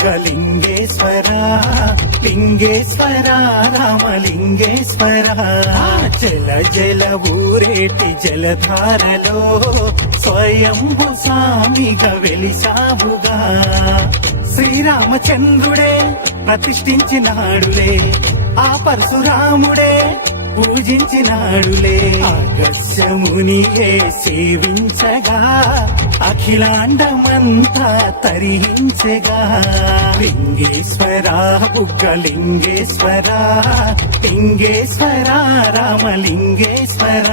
బుగ్గలింగేశ్వర లింగేశ్వర రామలింగేశ్వర జల జల ఊరేటి జలధారలో స్వయంభు స్వామిగా వెలిసావుగా శ్రీరామచంద్రుడే ప్రతిష్ఠించినాడులే ఆ పరశురాముడే పూజించినాడులే ఆకాశమునియే సేవించగా అఖిలాండమంతా తరించగా లింగేశ్వర బుగ్గలింగేశ్వర లింగేశ్వర రామలింగేశ్వర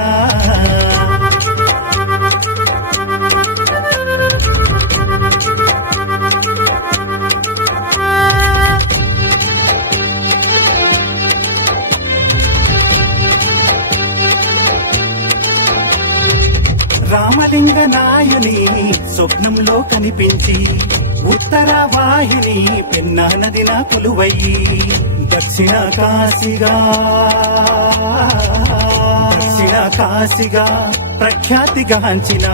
రామలింగ నాయుని స్వప్నంలో కనిపించి ఉత్తర వాహిని పెన్నా నదిన కొలువయ్యి దక్షిణ కాశీగా ప్రఖ్యాతిగాంచిన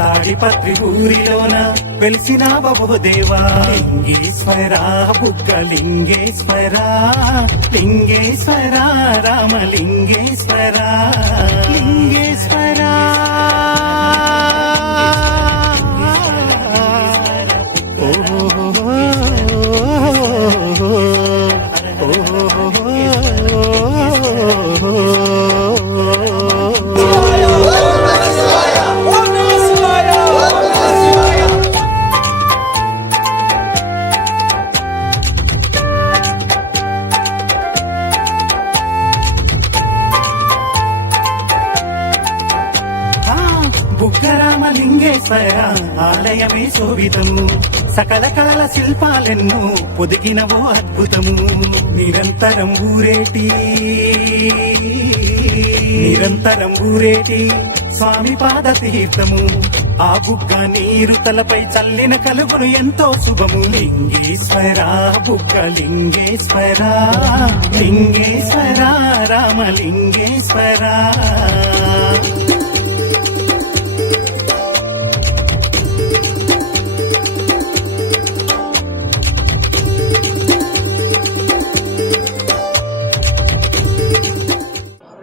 తాడిపత్రి ఊరిలోన వెలిసిన బబుదేవా లింగేశ్వర బుగ్గలింగేశ్వర లింగేశ్వర రామలింగేశ్వర లింగేశ్వర బుగ్గరామలింగేశ్వర ఆలయమే శోభితము సకల కళల శిల్పాలెన్నో పొదిగినవో అద్భుతము నిరంతరం ఊరేటి స్వామి పాద తీర్థము ఆ బుగ్గ నీరు తలపై చల్లిన కలుగును ఎంతో శుభము లింగేశ్వర బుగ్గలింగేశ్వర లింగేశ్వర రామలింగేశ్వర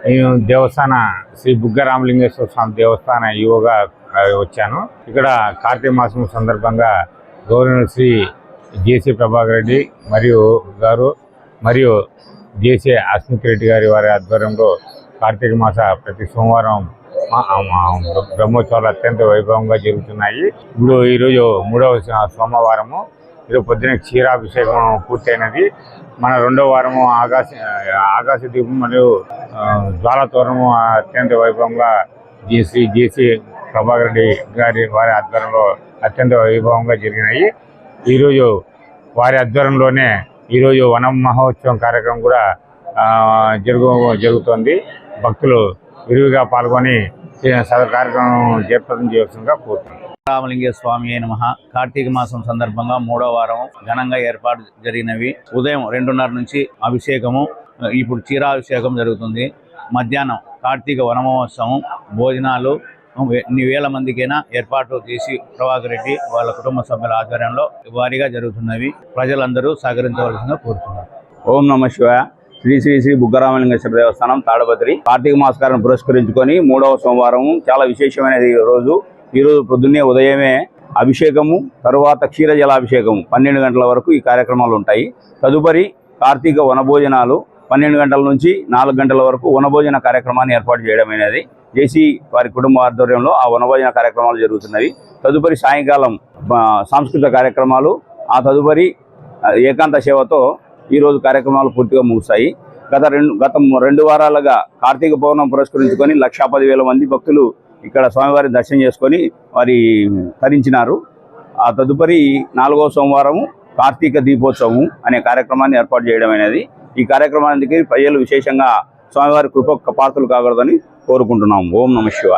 నేను దేవస్థాన శ్రీ బుగ్గరామలింగేశ్వర స్వామి దేవస్థాన ఈవోగా వచ్చాను. ఇక్కడ కార్తీక మాసం సందర్భంగా గవర్నర్ శ్రీ జేసీ ప్రభాకర్ రెడ్డి మరియు జేసీ అస్మిత్ రెడ్డి వారి ఆధ్వర్యంలో కార్తీక మాస ప్రతి సోమవారం బ్రహ్మోత్సవాలు అత్యంత వైభవంగా జరుగుతున్నాయి. ఇప్పుడు ఈరోజు 3వ సోమవారము. ఈరోజు పొద్దున క్షీరాభిషేకం పూర్తయినది. మన 2వ వారము ఆకాశ దీపం మరియు జ్వాలతోరణము అత్యంత వైభవంగా జేసీ ప్రభాకర్ రెడ్డి వారి ఆధ్వర్యంలో అత్యంత వైభవంగా జరిగినాయి. ఈరోజు వారి ఆధ్వర్యంలోనే ఈరోజు వన మహోత్సవం కార్యక్రమం కూడా జరుగుతోంది. భక్తులు విరివిగా పాల్గొని సదరు కార్యక్రమం జయప్రదం చేయవలసిందిగా కోరుతున్నాను. రామలింగేశ్వర స్వామి నమః. కార్తీక మాసం సందర్భంగా 3వ వారం ఘనంగా ఏర్పాటు జరిగినవి. ఉదయం 2:30 నుంచి అభిషేకము, ఇప్పుడు క్షీరాభిషేకం జరుగుతుంది. మధ్యాహ్నం కార్తీక వనమహోత్సవం, భోజనాలు ఎన్ని వేల మందికైనా ఏర్పాటు చేసి ప్రభాకర్ రెడ్డి వాళ్ళ కుటుంబ సభ్యుల ఆధ్వర్యంలో వారీగా జరుగుతున్నవి. ప్రజలందరూ సహకరించవలసిందిగా కోరుతున్నారు. ఓం నమః శివాయ. శ్రీ శ్రీ శ్రీ బుగ్గరామలింగేశ్వర దేవస్థానం తాడపత్రి కార్తీక మాసకాలను పురస్కరించుకొని 3వ సోమవారం చాలా విశేషమైనది. ఈరోజు పొద్దున్నే ఉదయమే అభిషేకము, తరువాత క్షీర జలాభిషేకము 12 గంటల వరకు ఈ కార్యక్రమాలు ఉంటాయి. తదుపరి కార్తీక వనభోజనాలు 12 గంటల నుంచి 4 గంటల వరకు వనభోజన కార్యక్రమాన్ని ఏర్పాటు చేయడమైనది. జేసీ వారి కుటుంబ ఆధ్వర్యంలో ఆ వనభోజన కార్యక్రమాలు జరుగుతున్నవి. తదుపరి సాయంకాలం సాంస్కృతిక కార్యక్రమాలు, ఆ తదుపరి ఏకాంత సేవతో ఈరోజు కార్యక్రమాలు పూర్తిగా ముగుస్తాయి. గత 2 వారాలుగా కార్తీక పౌర్ణమి పురస్కరించుకొని 1,10,000 మంది భక్తులు ఇక్కడ స్వామివారి దర్శనం చేసుకొని వారి తరించినారు. ఆ తదుపరి 4వ సోమవారము కార్తీక దీపోత్సవం అనే కార్యక్రమాన్ని ఏర్పాటు చేయడం అనేది. ఈ కార్యక్రమానికి ప్రజలు విశేషంగా స్వామివారి కృప పాత్రలు కాకూడదని కోరుకుంటున్నాం. ఓం నమః శివాయ.